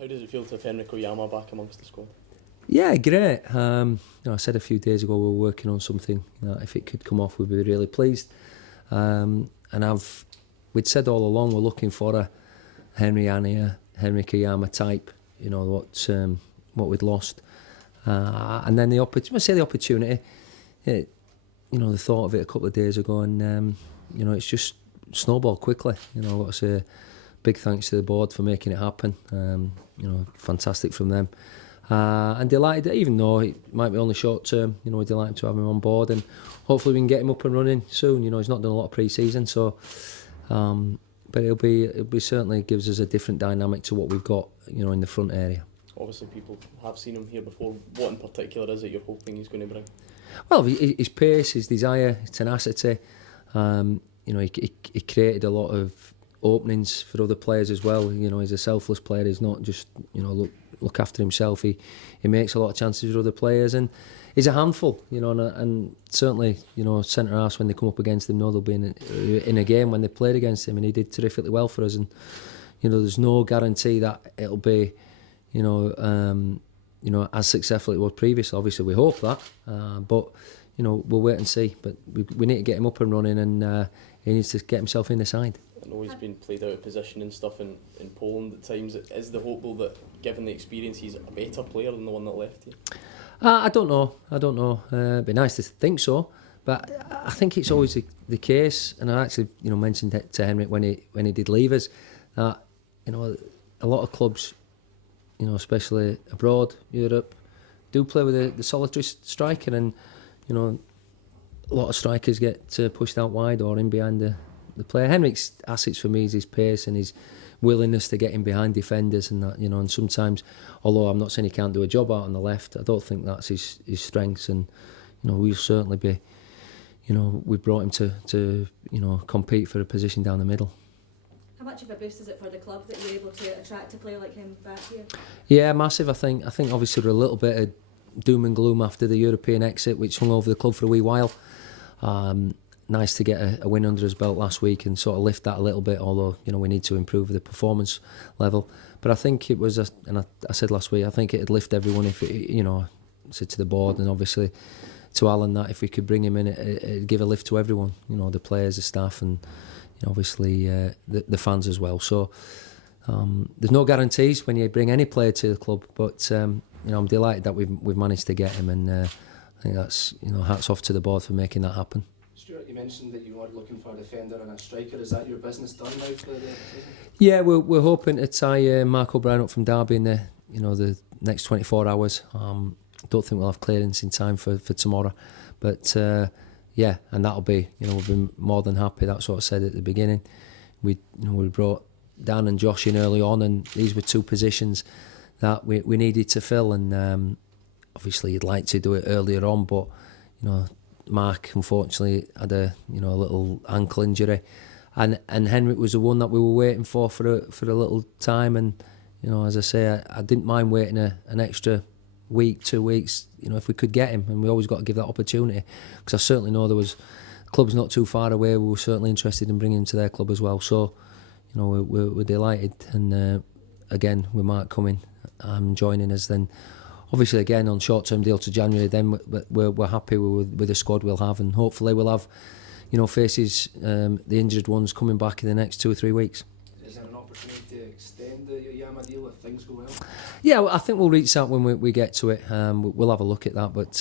How does it feel to have Henrik Oyama back amongst the squad? Yeah, great. I said a few days ago we were working on something. If it could come off, we'd be really pleased. We'd said all along we're looking for a Henrik Oyama type. What we'd lost, and then the opportunity. The thought of it a couple of days ago, and it's just snowballed quickly. I've got to say, big thanks to the board for making it happen. Fantastic from them. And delighted that even though it might be only short term, we're delighted to have him on board, and hopefully we can get him up and running soon. He's not done a lot of pre-season, so but it'll be certainly gives us a different dynamic to what we've got, in the front area. Obviously, people have seen him here before. What in particular is it you're hoping he's going to bring? Well, his pace, his desire, his tenacity. He created a lot of openings for other players as well. He's a selfless player. He's not just look after himself. He makes a lot of chances for other players, and he's a handful. And certainly centre halves, when they come up against him, know they'll be in a game when they played against him, and he did terrifically well for us. And there's no guarantee that it'll be as successful as it was previously. Obviously, we hope that, but we'll wait and see. But we need to get him up and running, and he needs to get himself in the side. I know he's been played out of position and stuff in Poland at times. Is the hope though that, given the experience, he's a better player than the one that left you? I don't know. It'd be nice to think so, but I think it's always the case. And I actually, mentioned it to Henrik when he did leave us, that a lot of clubs, especially abroad, Europe, do play with the solitary striker, and a lot of strikers get pushed out wide or in behind the player. Henrik's assets for me is his pace and his willingness to get in behind defenders, and that, and sometimes, although I'm not saying he can't do a job out on the left, I don't think that's his strengths, and we'll certainly be, we brought him to compete for a position down the middle. How much of a boost is it for the club that you're able to attract a player like him back here? Yeah, massive. I think obviously there were a little bit of doom and gloom after the European exit, which hung over the club for a wee while. Nice to get a win under his belt last week and sort of lift that a little bit, although we need to improve the performance level. But I think it was, and I said last week, I think it'd lift everyone if it, I said to the board and obviously to Alan that if we could bring him in, it'd give a lift to everyone, the players, the staff, and obviously the fans as well. So there's no guarantees when you bring any player to the club, but I'm delighted that we've managed to get him, and I think that's hats off to the board for making that happen. Stuart, you mentioned that you are looking for a defender and a striker. Is that your business done now for the season? Yeah, we're hoping to tie Mark O'Brien up from Derby in the next 24 hours. Don't think we'll have clearance in time for tomorrow, but yeah, and that'll be we've been more than happy. That's what I said at the beginning. We brought Dan and Josh in early on, and these were two positions that we needed to fill, and obviously you'd like to do it earlier on, but Mark unfortunately had a little ankle injury, and Henrik was the one that we were waiting for a little time, and as I say, I didn't mind waiting an extra week, 2 weeks, if we could get him, and we always got to give that opportunity, because I certainly know there was clubs not too far away who were certainly interested in bringing him to their club as well. So we're delighted, and again with Mark coming, joining us, then obviously again on short-term deal to January, then we're happy with the squad we'll have, and hopefully we'll have faces, the injured ones coming back in the next 2 or 3 weeks. Is there an opportunity to extend the Oyama deal if things go well? Yeah, I think we'll reach out when we get to it. We'll have a look at that, but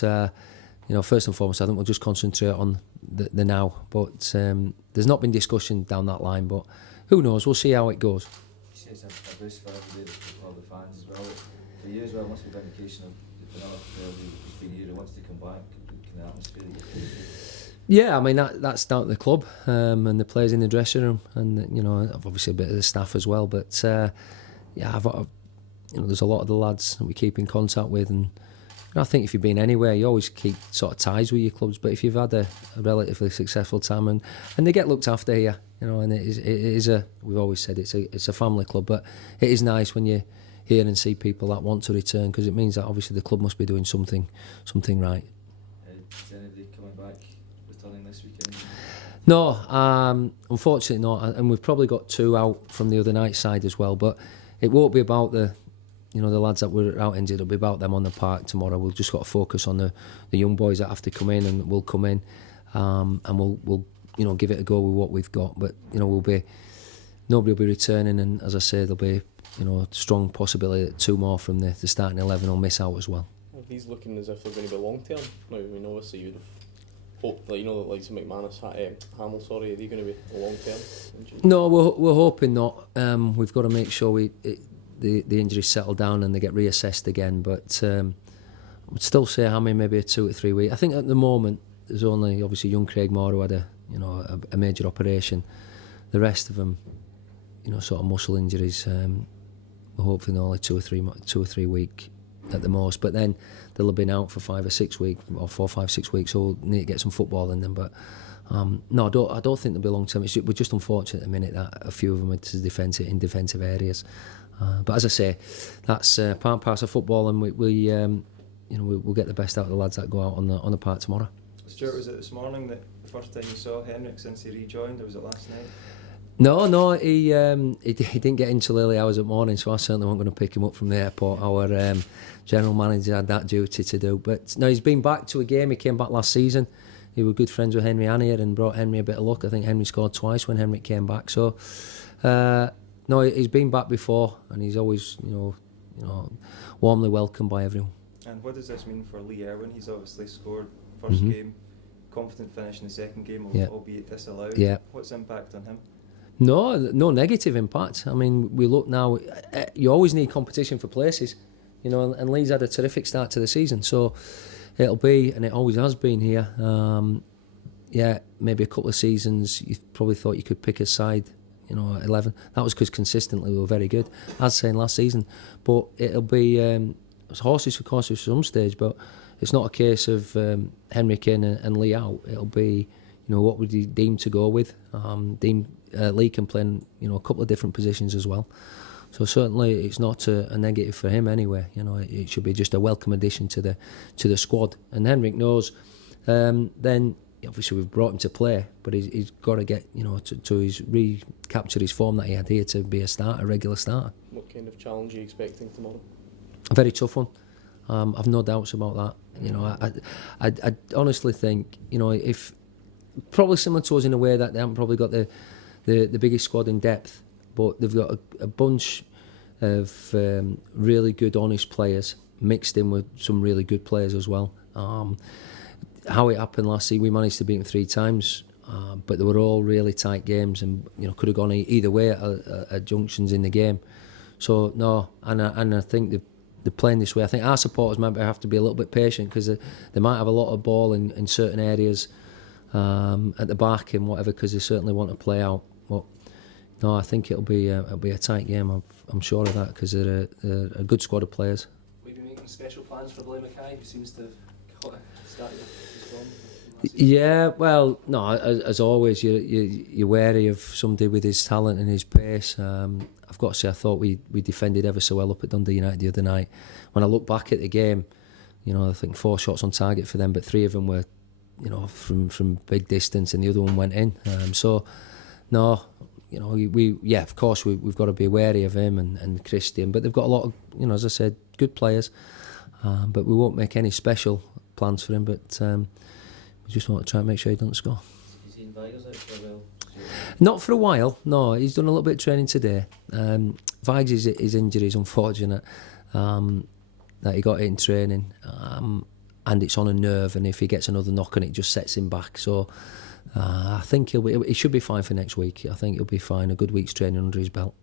first and foremost, I think we'll just concentrate on the now. But there's not been discussion down that line, but who knows? We'll see how it goes. You say it's a boost for everybody, for all the fans as well. For you as well, it must be an indication of another player who's been here and wants to come back. Can the atmosphere? Yeah, I mean that's down to the club and the players in the dressing room, and obviously a bit of the staff as well. But yeah, there's a lot of the lads that we keep in contact with, and I think if you've been anywhere, you always keep sort of ties with your clubs. But if you've had a relatively successful time, and they get looked after here, and it is we've always said it's a family club, but it is nice when you hear and see people that want to return, because it means that obviously the club must be doing something right. Is anybody coming back, returning this weekend? No, unfortunately not, and we've probably got 2 out from the other night side as well. But it won't be about the you know, the lads that were out injured, it'll be about them on the park tomorrow. We've just got to focus on the young boys that have to come in and will come in, and we'll you know, give it a go with what we've got. But you know, nobody will be returning, and as I say, there'll be, you know, strong possibility that 2 more from the starting 11 will miss out as well. Are these looking as if they're going to be long term? Now, I mean, obviously you'd have hoped, like, you know, like McManus, Hamill, sorry, are they going to be long term injuries? No, we're hoping not. We've got to make sure the injuries settle down and they get reassessed again. But I would still say Hammy maybe a 2 to 3 week. I think at the moment there's only obviously young Craig Moore who had a major operation. The rest of them, you know, sort of muscle injuries. We're hoping only 2 or 3 week at the most. But then they'll have been out for 5 or 6 weeks, or 4, 5, 6 weeks. So we'll need to get some football in them. But no, I don't think they'll be long term. We're just unfortunate at the minute that a few of them are in defensive areas. But as I say, that's part and parcel of football, and we'll get the best out of the lads that go out on the park tomorrow. Stuart, was it this morning that the first time you saw Henrik since he rejoined, or was it last night? No, he didn't get in till early hours of the morning, so I certainly wasn't going to pick him up from the airport. Our general manager had that duty to do. But no, he's been back to a game. He came back last season. He was good friends with Henry Annier and brought Henry a bit of luck. I think Henry scored twice when Henry came back. So no, he's been back before, and he's always warmly welcomed by everyone. And what does this mean for Lee Erwin? He's obviously scored first game, confident finish in the second game, albeit disallowed. Yeah. What's the impact on him? No negative impact. I mean, we look now, you always need competition for places, you know, and Lee's had a terrific start to the season, so it'll be, and it always has been here, maybe a couple of seasons you probably thought you could pick a side, you know, 11. That was because consistently we were very good, as saying last season. But it'll be it's horses for courses for some stage, but it's not a case of Henrik in and Lee out. It'll be, you know, what would you deem to go with. Lee can play in, you know, a couple of different positions as well. So certainly it's not a negative for him anyway. You know, it should be just a welcome addition to the squad. And Henrik knows. Then obviously we've brought him to play, but he's got to get, you know, to recapture his form that he had here to be a regular starter. What kind of challenge are you expecting tomorrow? A very tough one. I've no doubts about that. You know, I honestly think, you know, if probably similar to us in a way that they haven't probably got the biggest squad in depth, but they've got a bunch of really good, honest players mixed in with some really good players as well. How it happened last season, we managed to beat them 3 times, but they were all really tight games, and you know, could have gone either way at junctions in the game. So no, and I think they're playing this way. I think our supporters might have to be a little bit patient, because they might have a lot of ball in certain areas at the back and whatever, because they certainly want to play out. But no, I think it'll be a tight game. I'm sure of that, because they're a good squad of players. Will you be making special plans for Blair Mackay, who seems to have got a start his form? Yeah, well, no, as always, you're wary of somebody with his talent and his pace. I've got to say, I thought we defended ever so well up at Dundee United the other night. When I look back at the game, you know, I think 4 shots on target for them, but 3 of them were, you know, from big distance, and the other one went in. So, no, you know, of course we've got to be wary of him and Christian, but they've got a lot of, you know, as I said, good players. But we won't make any special plans for him. But we just want to try and make sure he doesn't score. You've seen Vigers out for a while? Not for a while, no. He's done a little bit of training today. Viggs, his injury is unfortunate, that he got it in training, and it's on a nerve, and if he gets another knock on it, just sets him back. So I think he should be fine for next week. I think he'll be fine. A good week's training under his belt.